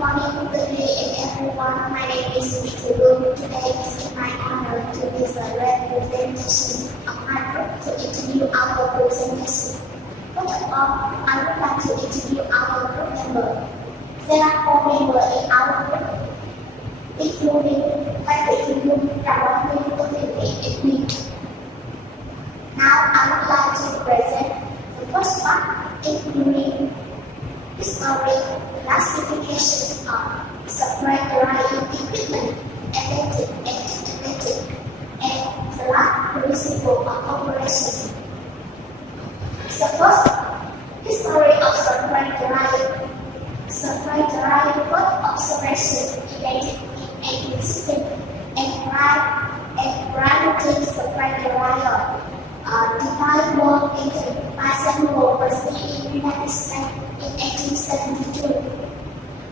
morning, good day, and everyone. My name is Victor. Today it is my honor to give a representation of my group to interview our presentation. First of all, I would like to interview our group member. There are 4 members in our group, including Patrick Dung, Ramon Dung, and me. Now I would like to present the first part, including history, classification of supply drying equipment, electric and electric, and the last principle of operation. So first, history of supply drying. Supply drying first observation related in existing and granting supply dryer. Defined more into by Samuel Wesley in United States in 1872.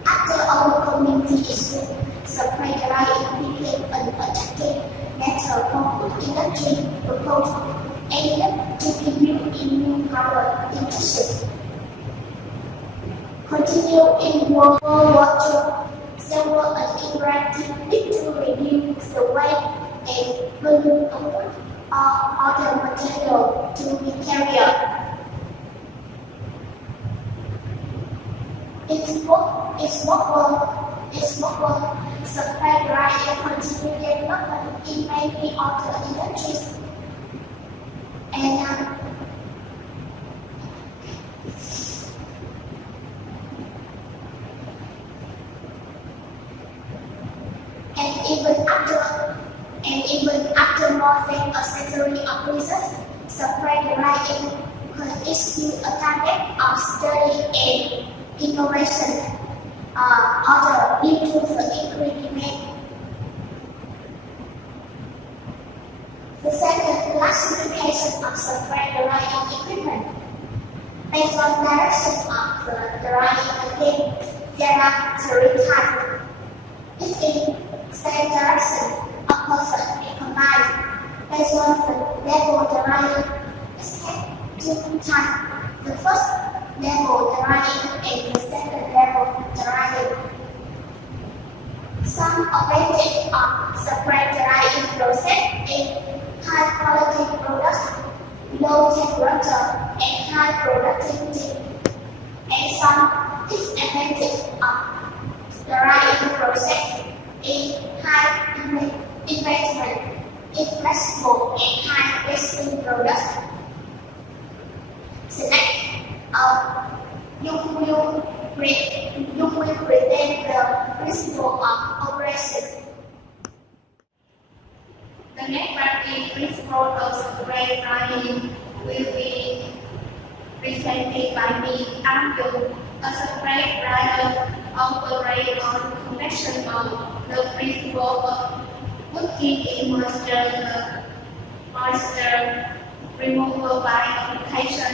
After overcoming the issue, supply drying became an attractive matter for food industry proposal aimed to produce in new power industry. Continue in World War II, several interactive to reduce the weight and volume of food or other material to be carried. Its work supply drying continued development in many other industries. Even after more than a century of research, supply drying is still a target of study and innovation. Due to the increased demand. The second, classification of supply drying equipment. Based on direction of the drying again, there are 3 types. It is same direction. A person is combined based on the level drying is 2 types. The first level drying and the second level drying. Some advantage of supply drying process is high quality products, low temperature, and high productivity. And some disadvantage of drying process is high investment, inflexible, and high wasting products. So next, you will present the principle of operation. The next part is principle of supply drying will be presented by me, Ang. A supply dryer operates on connection of the principle of putting in moisture removal by application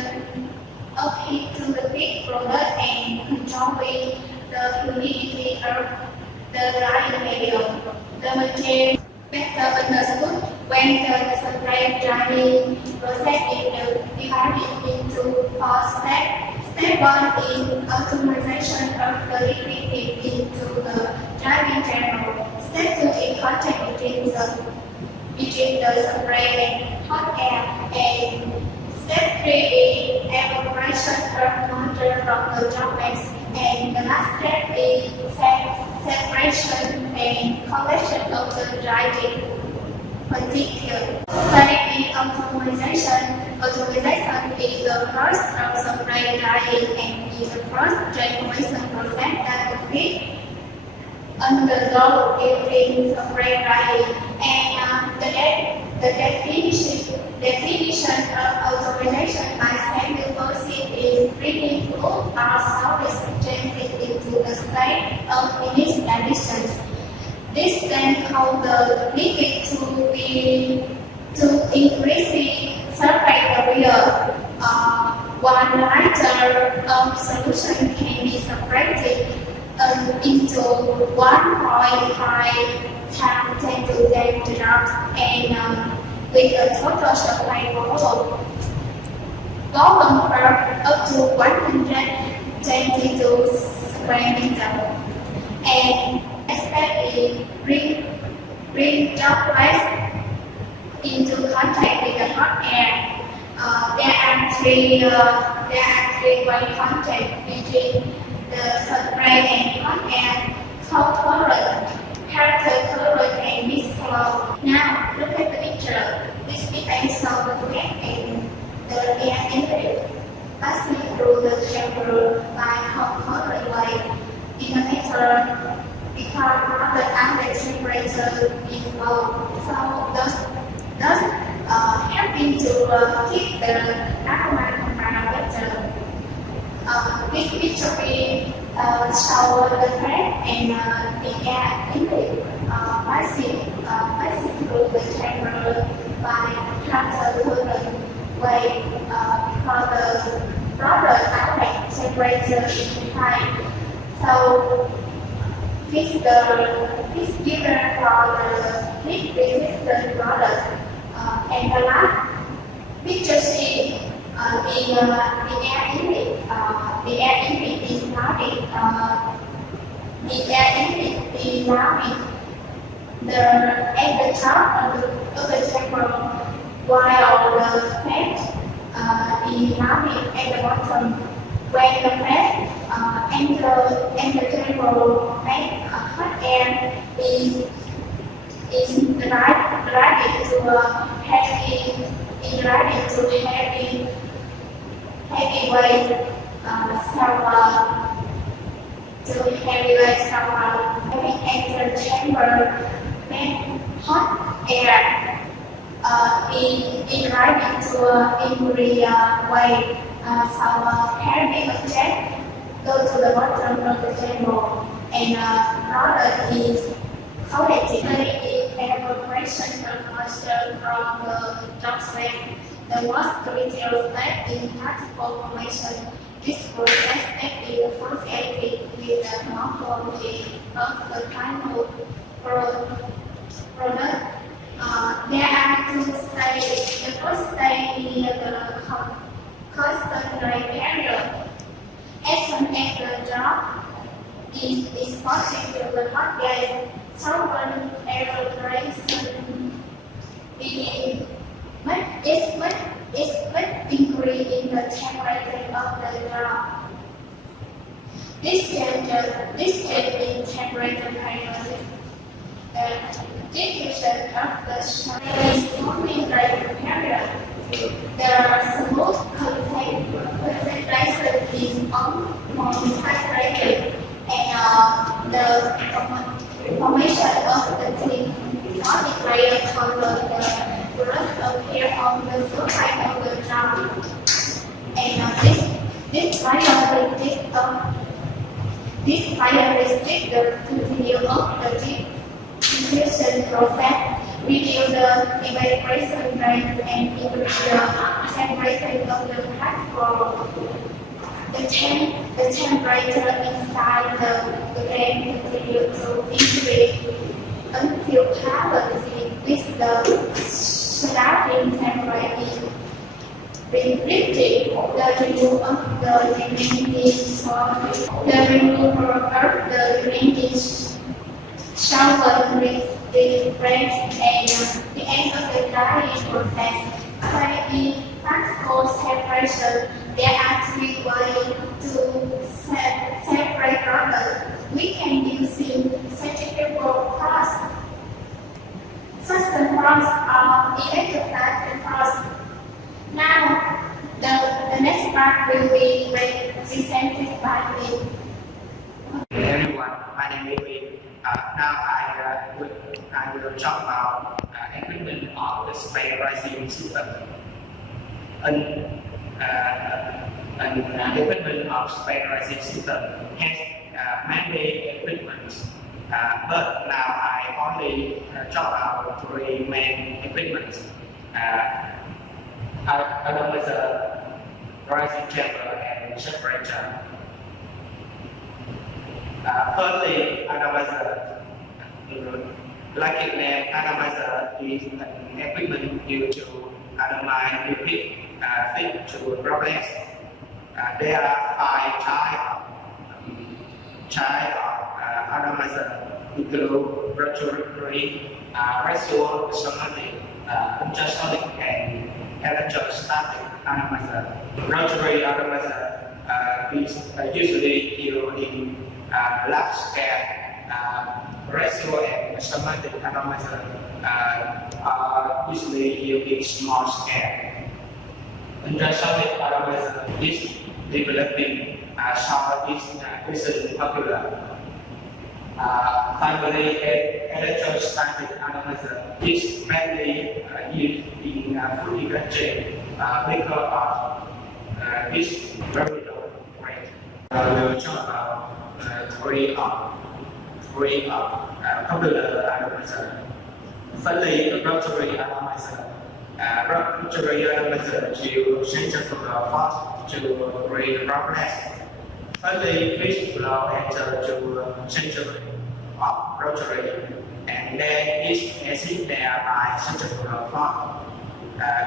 of heat to the feed product and controlling the humidity of the drying medium. The material better understood when the supply drying process is divided into 4 steps. Step 1 is optimization of the liquid feed into the drying channel. Step 2 is contact between the supply and hot air. And step 3 is evaporation of moisture from the droplets. And the last step is separation and collection of the drying particle. Step is optimization. Optimization is the first of supply drying and is the first generation process that the feed undergo during supply drying. And the definition of optimization by Samuel Wesley is bringing food or solid substances into the state of finished conditions. This then causes the liquid to increase the surface area. 1 liter of solution can be separated into 1.5 times 10 to the 10 drops, and with a total supply volume per up to 122 square meters. And especially bring droplets into contact with the hot air. There are three-way contact between the substrate and hot air, cold current, parallel current, and mixed flow. Now look at the picture. This picture shows the gas and the air inlet passing through the chamber by cold current wave. In the later, because the outlet temperature is low, so thus helping to keep the aromatic compound better. This picture will show the thread and the air inlet passing through the chamber by transfer current wave because the broader outlet temperature is high. So this given for the heat resistant product. And the last picture see the air inlet. The air inlet is mounted. The air inlet is mounted at the top of the chamber, while the fan is mounted at the bottom. When the fan enter the chamber, hot air is directed to heavy weight having entered chamber, then hot air is directed to increase weight. Heavy object go to the bottom of the chamber, and product is collected in evaporation of moisture from the droplet. The moisture left in particle formation. This process is associated with the morphology of the final product. There are two stages. The first stage is the constant barrier. As soon as the drop is exposed to the hot gas, solvent evaporation begins. It increase in the temperature of the drop. This change in temperature causes the diffusion of the shine is forming greater period. The smooth concentration is more saturated, and the formation of the thin solid layer covers the rest appear on the surface of the drum. And this characteristic the continuum of the diffusion process, reduce the evaporation rate and increase the temperature of the particle. The temperature inside the vent continues to increase until balancing with the surrounding temperature. When lifted, the removal of the remaining solid, the removal of the remaining shower with the breaks and the end of the drying process. By the particle separation, there are three ways to separate products. We can use centrifugal process, system process, or electrostatic process. Now, the next part will be presented by me. Hey everyone, my name is Lee. Now I will talk about equipment of the spray rising system. An equipment of spray rising system has many equipment, but now I only talk about three main equipment. Atomizer, rising chamber, and separator. Firstly, atomizer. Like its name, atomizer is an equipment used to atomize liquid fit to droplets. There are five types of atomizer include rotary, rheosolic, ultrasonic, and electrostatic atomizer. Rotary atomizer is usually used in large scale. Ratio and somatic atomizer are usually used in small scale. Ultrasonic atomizer is developing, so is recently popular. Finally, electrostatic atomizer is mainly used in food industry because of its very low rate. We'll talk about three popular atomizer. Firstly, rotary atomizer. Rotary atomizer to centrifugal force to create droplets. Firstly, fish flow enter to centrifugal rotary, and then is exit there by centrifugal force.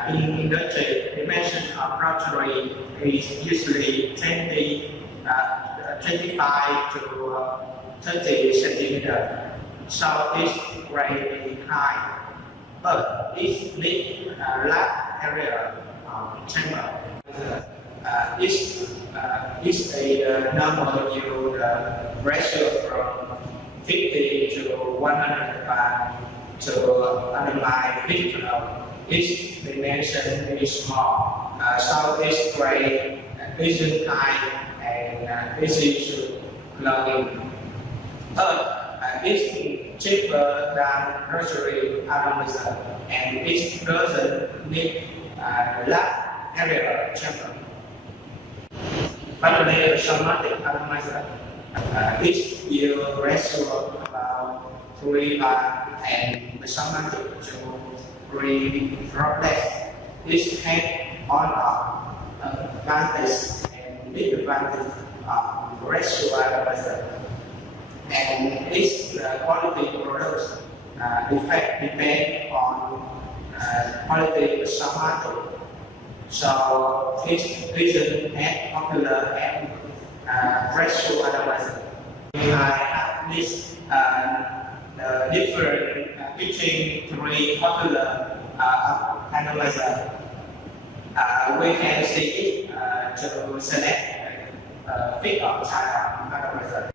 In industry, dimension of rotary is usually 25 to 30 centimeters, so it's very high, but it needs a large area of chamber. It's a normal yield ratio from 50 to 100 to underline 50. Its dimension is small, so it's very easy high and easy to plug in. It's cheaper than rotary atomizer, and it doesn't need large area chamber. Finally, somatic atomizer. Its yield ratio about 3 and the somatic to 3 droplets. It has all of advantage and disadvantage of ratio atomizer. And its quality products effect depend on quality of somatic. So its reason and popular and ratio atomizer. We have this different between 3 popular atomizer. We can see it to select fit of type of atomizer.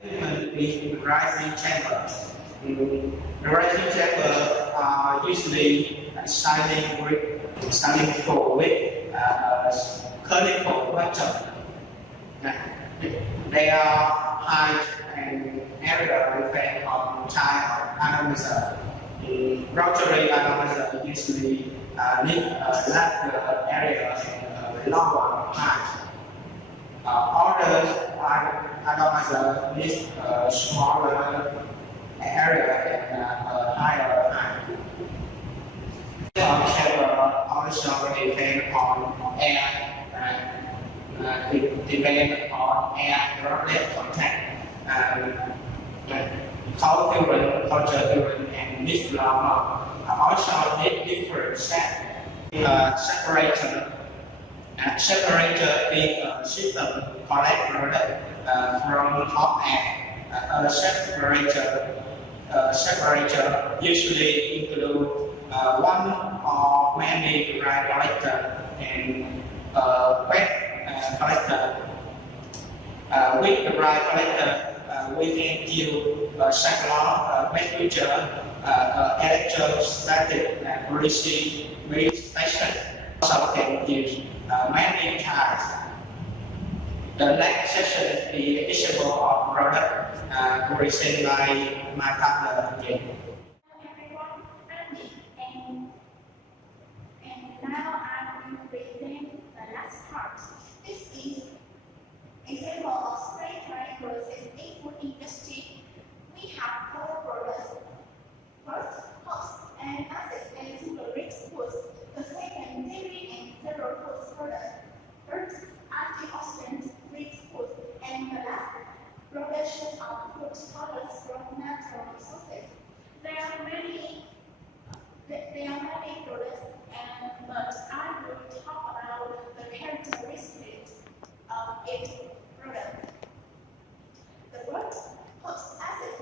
Is rising chambers. The rising chambers are usually cylindrical with conical bottom. They are height and area effect on type of atomizer. Rotary atomizer usually need a larger area and a longer height. Other atomizer needs a smaller area and a higher height. Chamber also depend on air. It depends on air droplet contact. Cold-current, culture-current, and mid-flow also need different separator. Separator is a system collect product from hot air. A separator usually include one or many dry collector and wet collector. With the dry collector, we can use cyclone, messenger, electrostatic receiving station. Also can use many types. The next section is the example of product presented by my partner again. Everyone, and now I will present the last part. This is example of spray drying process in food industry. We have 4 products. First, hops and acids and sugar-rich foods. The second, dairy and cereal foods product. Third, antioxidant rich foods. And the last, production of food products from natural resources. There are many products, but I will talk about the characteristics of each product. The first, hops, acids,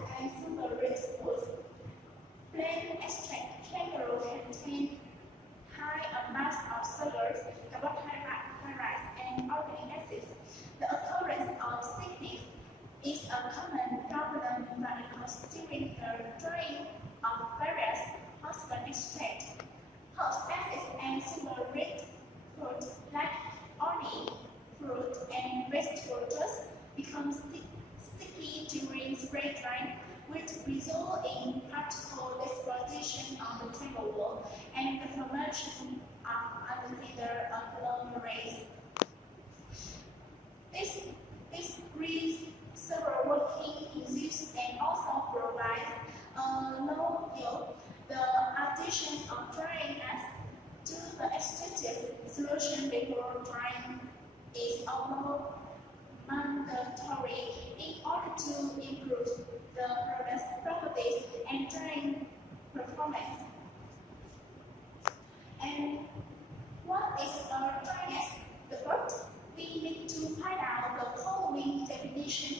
a common problem that occurs during the drying of various husband extract. Host acids and sugar rich fruit like honey, fruit, and vegetables become sticky during spray drying, which result in particle dispersion on the table wall and the formation of unconsidered agglomerates. This breeds several working issues and also provides low yield. The addition of drying acid to the extractive solution before drying is almost mandatory in order to improve the product's properties and drying performance. And what is a dryness? The first, we need to find out the following definition.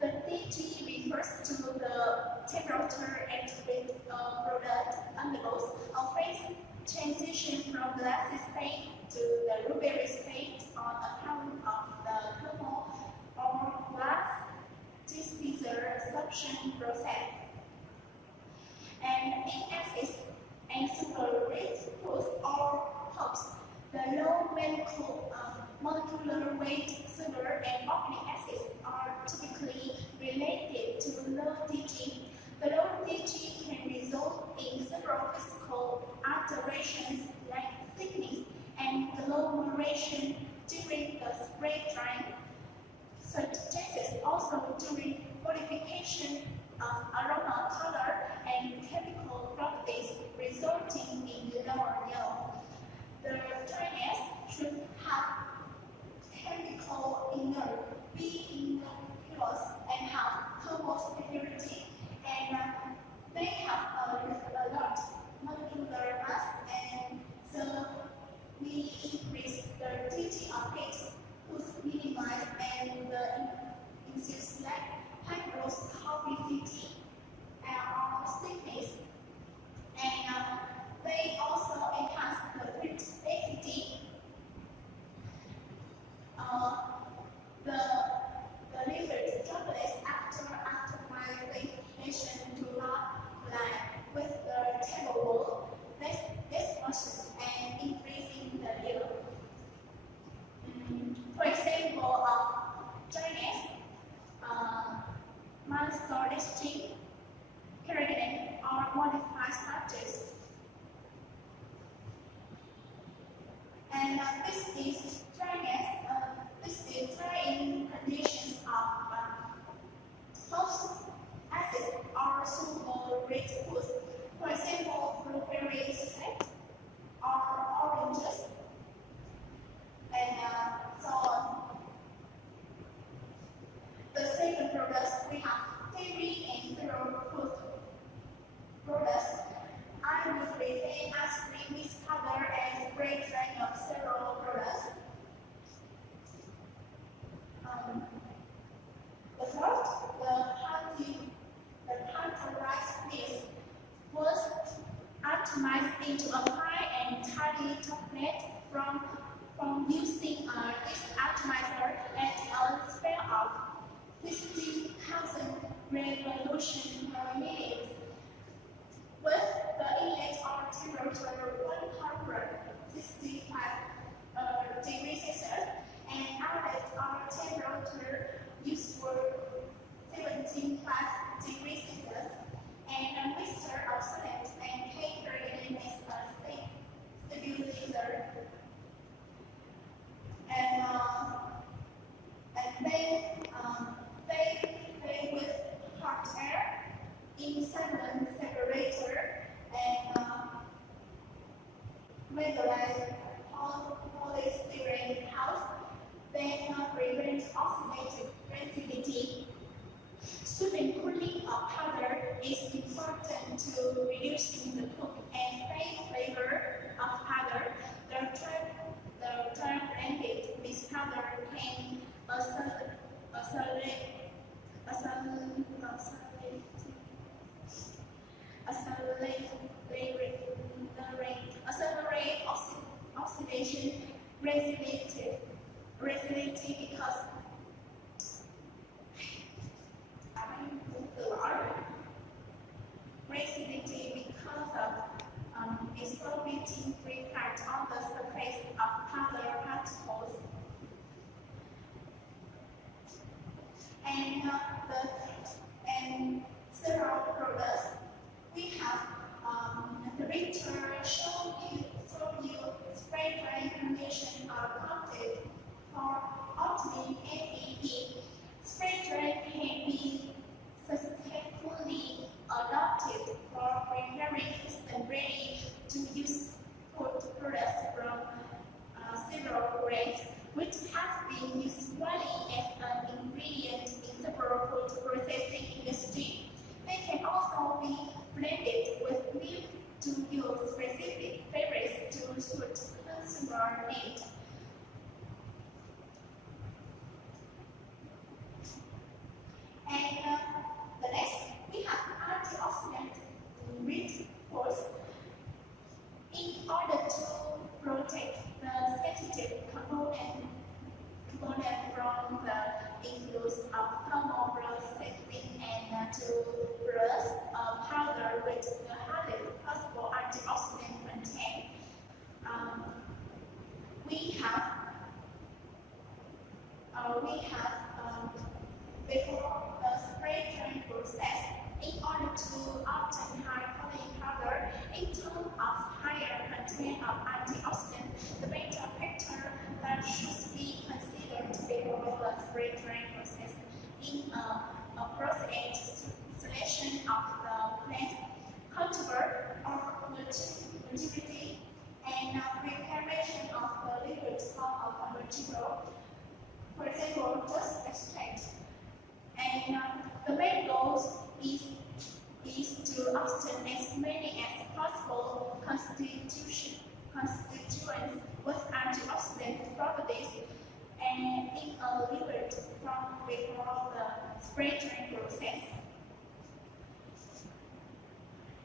The DT refers to the temperature at which a product undergoes a phase transition from glassy state to the rubbery state on account of the thermal or glass desorption process. And in acids and super-rich foods or pulps, the low molecular weight sugar and organic acids are typically related to low DG. The low DG can result in several physical alterations like thickness and coloration during the spray drying. Such changes also during modification of aroma, color, and chemical properties, resulting in lower yield. The dryness should have chemical inert, be innocuous, and have thermal stability, and they have a lot molecular mass, and so we increase the DT of it to minimize and induce hygroscorbicity or thickness, and they also enhance the print density. The liquid droplets after atomization do not collide with the table wall, dispersion and increasing the yield. For example, dryness, malsorption, kerosene, or modified starches. And this is dryness. This is drying conditions of host acids or sugar-rich foods. For example, blueberry extract or oranges, and so on. The second products we have dairy and cereal food products. I would present ice cream with color and spray drying of cereal products. The first, the pasteurized milk was atomized into a fine and tiny chocolate from using this atomizer at a speed of 60,000 revolutions per minute. With the inlet or temperature 165 degrees Celsius and outlet or temperature used for 75 degrees Celsius, and a mixture of solid and cake makes a stabilizer. And they with hot air in silent separator and regulate polystyrene house, then prevent oxidative reactivity. Soothing cooling of powder is important to reducing the cook and faint flavor of powder. The blended with powder can accelerate oxidation resiliency because and several products. We have the picture show you spray drying condition are coated for ultimate MEP. Spray drying can be successfully adopted for preparing and ready to use food products from several brands, which have been used widely as an ingredient in several food processing industry. They can also be blended with milk to use specific flavors to suit consumer needs. And the next, we have antioxidant reinforced in order to protect the sensitive component from the influence of thermal processing and to brush powder with the highest possible antioxidant content. We have before the spray drying process, in order to obtain high quality powder in terms of higher content of antioxidant, the beta factor that should be considered before the spray drying process in a process selection of the plant cultivar or maturity and preparation of the liquid form of the material. For example, just extract. And the main goal is to obtain as many as possible constituents with antioxidant properties and in a liquid form before the spray drying process.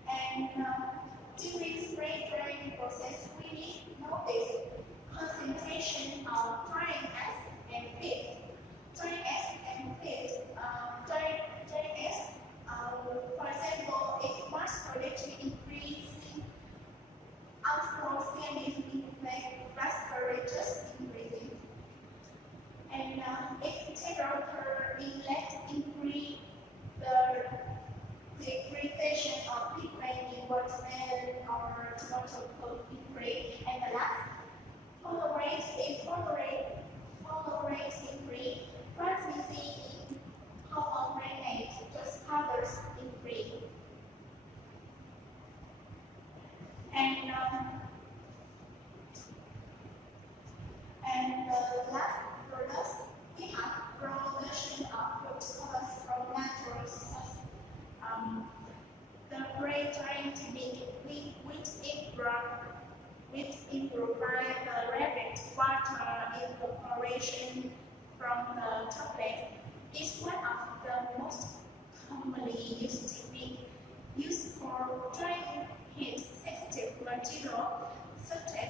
And during spray drying process, we need to notice concentration of drying acid and feed. Drying acid and feed. Drying acid, for example, if mass production increasing, unforeseen respirators increasing. And if temperature inlet increase, the degradation of pigment in watermelon or tomato could increase. And the last, follow rate increase, frequency in hormone grenade, just others increase. And the last products, we have production of fruit products from natural sources. The spray drying technique which improvise the rapid water evaporation from the tablet is one of the most commonly used techniques used for drying heat-sensitive material such as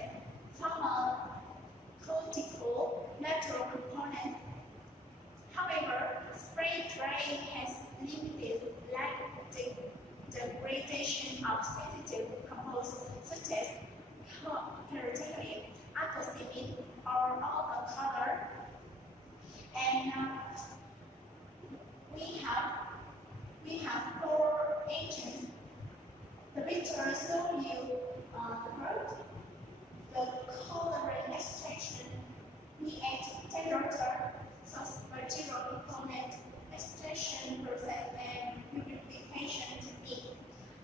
pharmaceutical natural components. However, spray drying has limited degradation of sensitive compounds such as carotenoid, anthocyanic, or all color. And we have 4 agents. The picture shows you the coloring extraction, pH, temperature, source material component, extraction process, and purification technique.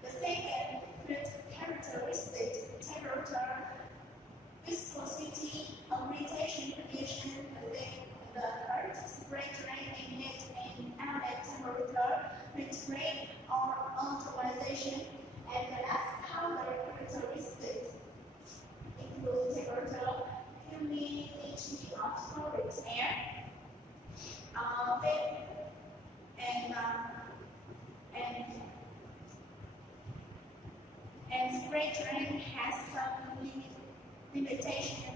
The second characteristic, temperature, viscosity, orientation condition, the third, spray drying inlet and outlet temperature, retrain or automation, and the last powder characteristics include temperature, humidity of storage air, and spray drying has some limitation